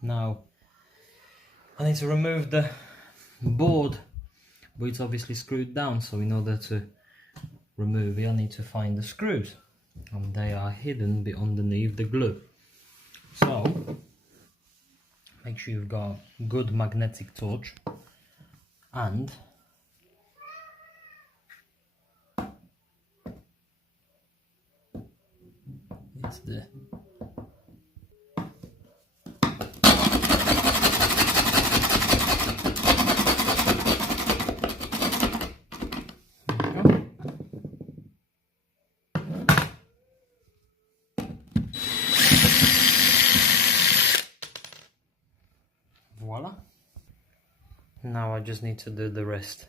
Now I need to remove the board, but it's obviously screwed down, so in order to remove it I need to find the screws, and they are hidden underneath the glue. So make sure you've got a good magnetic torch, and it's the voila. Now I just need to do the rest.